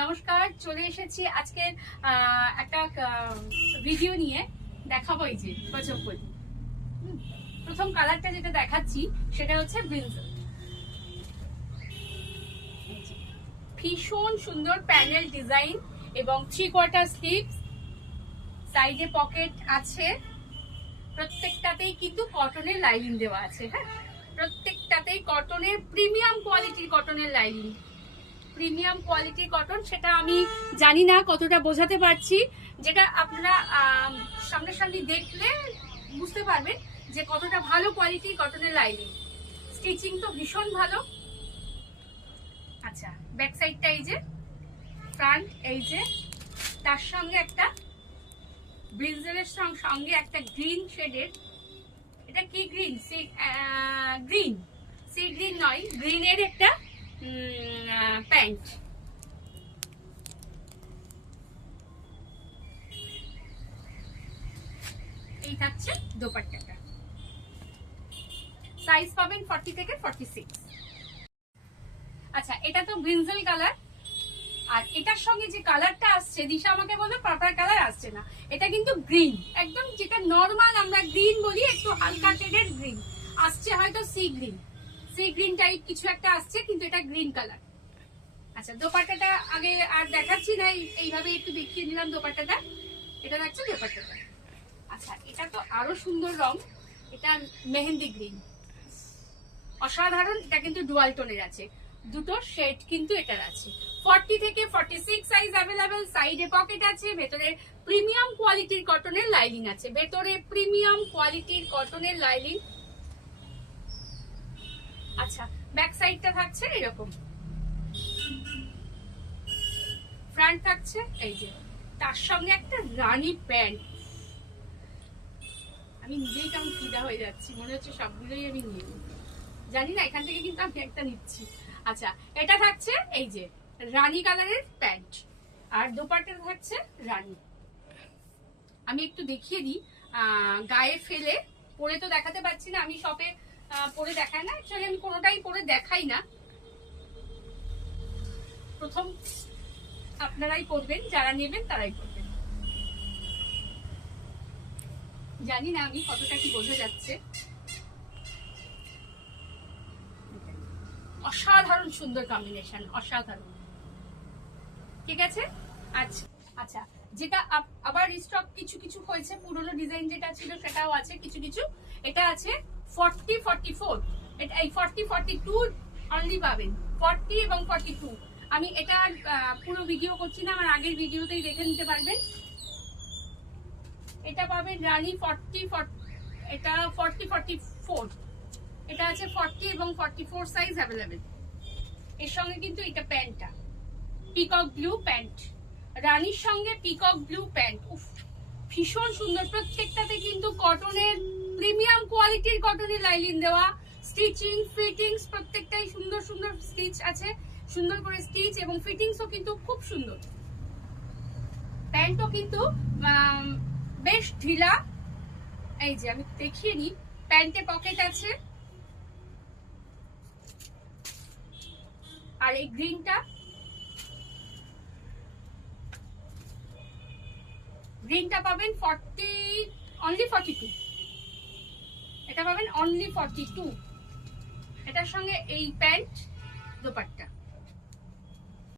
নমস্কার, চলে এসেছি আজকে একটা ভিডিও নিয়ে। দেখাবো এই যে গজবপতি। প্রথম কালারটা যেটা দেখাচ্ছি সেটা হচ্ছে ব্রিঞ্জল। ভীষণ সুন্দর প্যানেল ডিজাইন এবং 3/4 স্লিভস, সাইডে পকেট আছে। প্রত্যেকটাতেই কিন্তু কটনের লাইনিং দেওয়া আছে। হ্যাঁ, প্রত্যেকটাতেই কটনের প্রিমিয়াম কোয়ালিটির কটনের লাইনিং। প্রিমিয়াম কোয়ালিটির কটন, সেটা আমি জানি না কতটা বোঝাতে পারছি, যেটা আপনারা সামনাসামনি দেখলে বুঝতে পারবেন যে কতটা ভালো কোয়ালিটির কটনের লাইনিং। স্টিচিং তো ভীষণ ভালো। আচ্ছা, ব্যাক সাইডটা এই যে, ফ্রন্ট এই যে, তার সঙ্গে একটা ব্রিঞ্জেলের সঙ্গে একটা গ্রিন শেডের, এটা কি গ্রিন, গ্রিন সি গ্রিন নয়, গ্রিনের একটা প্যান্ট। এই থাকছে দোপাট্টাটা। সাইজ পাবেন 40 থেকে 46। আচ্ছা, এটা তো ব্রিঞ্জল কালার, আর এটার সঙ্গে যে কালারটা আসছে, দিশা আমাকে বললো পার্পল কালার আসছে না, এটা কিন্তু গ্রিন, একদম যেটা নরমাল আমরা গ্রিন বলি, একটু হালকা শেডের গ্রিন আসছে, হয়তো সি গ্রিন টাইপ কিছু একটা আসছে, কিন্তু এটা গ্রিন কালার। আচ্ছা, দোপাট্টাটা আগে আর দেখাচ্ছি না, এইভাবে একটু দেখিয়ে দিলাম দোপাট্টাটা। এটা দেখছো দোপাট্টাটা। আচ্ছা, এটা তো আরো সুন্দর রং, এটা মেহেন্দি গ্রিন, অসাধারণ। এটা কিন্তু ডুয়াল টোনের আছে, দুটো শেড কিন্তু এটার আছে। 40 থেকে 46 সাইজ অ্যাভেলেবেল। সাইডে পকেট আছে, ভেতরে প্রিমিয়াম কোয়ালিটির কটনের লাইনিং আছে, ভেতরে প্রিমিয়াম কোয়ালিটির কটনের লাইনিং। আচ্ছা, ব্যাক সাইডটা থাকছে এরকম, ফ্রন্ট থাকছে এই যে, তার সঙ্গে একটা রানী প্যান্ট। আমি নিজেই কেমন ফিদা হয়ে যাচ্ছি, মনে হচ্ছে সবগুলোই আমি নিয়ে নিই। জানি না, এখান থেকে কিন্তু আমি একটা নিচ্ছি। আচ্ছা, এটা থাকছে এই যে রানী কালারের প্যান্ট, আর দোপাট্টা থাকছে রানী। আমি একটু দেখিয়ে দিই, গায়ে ফেলে পরে তো দেখাতে পারছি না, আমি শপে পরে দেখাই না, অ্যাকচুয়ালি আমি কোনোটাই পরে দেখাই না। প্রথম আপনারাই করবেন, যারা নেবেন তারাই করবেন। জানি না আমি কতটা কি বোঝা যাচ্ছে। অসাধারণ সুন্দর কম্বিনেশন, অসাধারণ। ঠিক আছে। আচ্ছা আচ্ছা, যেটা আবার রিস্টক কিছু কিছু হয়েছে, পুরনো ডিজাইন যেটা ছিল সেটাও আছে কিছু কিছু। এটা আছে 40, 44, এটা এই 40, 42 অনলি পাবেন, 40 এবং 42। আমি এটা পুরো ভিডিও করছি না, আমার আগের ভিডিওতেই দেখে নিতে পারবেন। এটা পাবেন রানী 40, এটা 40, 44, এটা আছে 40 এবং 44 সাইজ অ্যাভেলেবেল। এর সঙ্গে কিন্তু এটা প্যান্টটা পিকক ব্লু প্যান্ট, রানীর সঙ্গে পিকক ব্লু প্যান্ট। উফ, ভীষণ সুন্দর। প্রত্যেকটাতে কিন্তু কটনের প্রিমিয়াম কোয়ালিটির কটনের লাইনিং দেওয়া, স্টিচিং ফিটিংস প্রত্যেকটাই সুন্দর সুন্দর স্টিচ আছে, সুন্দর করে স্টিচ এবং ফিটিংসও কিন্তু খুব সুন্দর। প্যান্টও কিন্তু বেশ ঢিলা। এই যে আমি দেখিয়ে নিই, প্যান্টে পকেট আছে, আর এই গ্রিনটা, গ্রিনটা পাবেন 40, অনলি 42। এটা পাবেন অনলি 42। এটার সঙ্গে এই প্যান্ট দোপাট্টা।